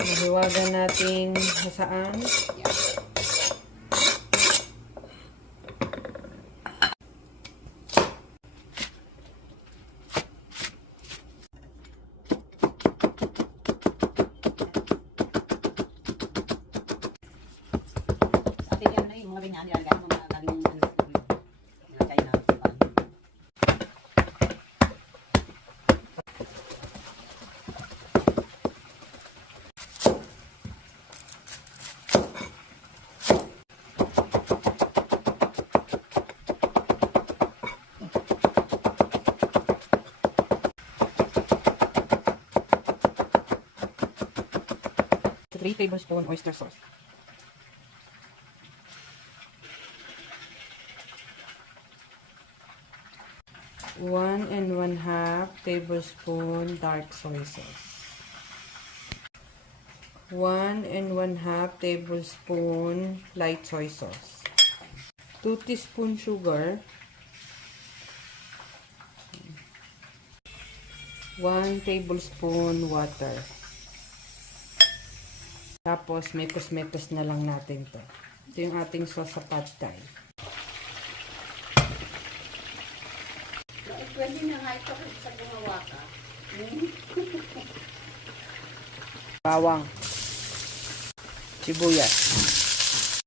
Mahiwagan natin saan. Yeah. Sa atin yan na yung mga ganyan, nilalagay mo mga galing mga China. Three tablespoon oyster sauce. One and 1/2 tablespoon dark soy sauce. 1 and 1/2 tablespoon light soy sauce. 2 teaspoon sugar. 1 tablespoon water. Tapos, metos-metos na lang natin to. Ito yung ating sauce sa pad thai. Pwede na nga ito sa gumawa ka. Bawang. Sibuyas.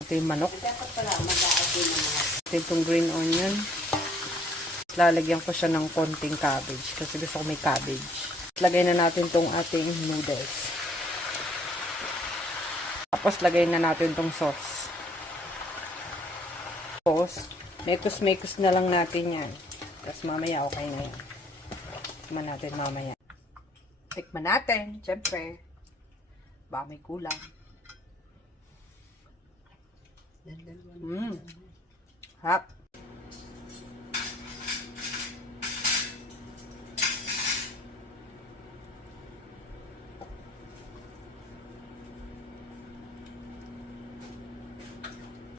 Ito yung manok. Dapat pala mag-aad din ng mga. Ito itong green onion. Lalagyan ko siya ng konting cabbage kasi gusto ko may cabbage. Lagay na natin tong ating noodles. Tapos, lagay na natin tong sauce. Tapos, mekos-mekos na lang natin yan. Tapos, mamaya, okay na yan. Tikman natin mamaya. Tikman natin, syempre. Baka may kulang. Hap.